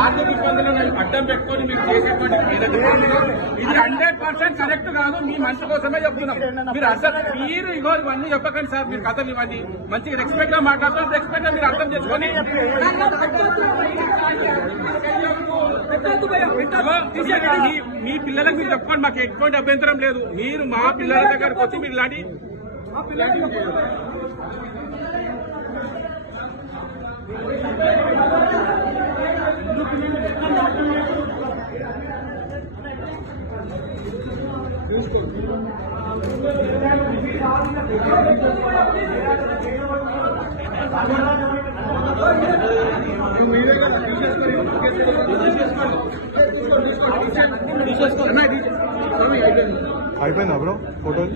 ఆర్థిక ఇబ్బందులను అడ్డం పెట్టుకొని మీరు చేసేటువంటి ఇది 100% కరెక్ట్ కాదు. మీ మంచి కోసమే చెప్తున్నాం. మీరు అసలు మీరు ఇగో ఇవన్నీ చెప్పకండి సార్. మీరు కథలు ఇవన్నీ మంచిగా రెస్పెక్ట్ గా మాట్లాడుతున్నారు. రెస్పెక్ట్ గా మీరు అర్థం చేసుకొని మీ పిల్లలకు మీరు చెప్పండి. మాకు ఎటువంటి అభ్యంతరం లేదు. మీరు మా పిల్లల దగ్గరకు వచ్చి మీరు ఇలాంటి అయిపోయిందా బ్రో ఫోటోలు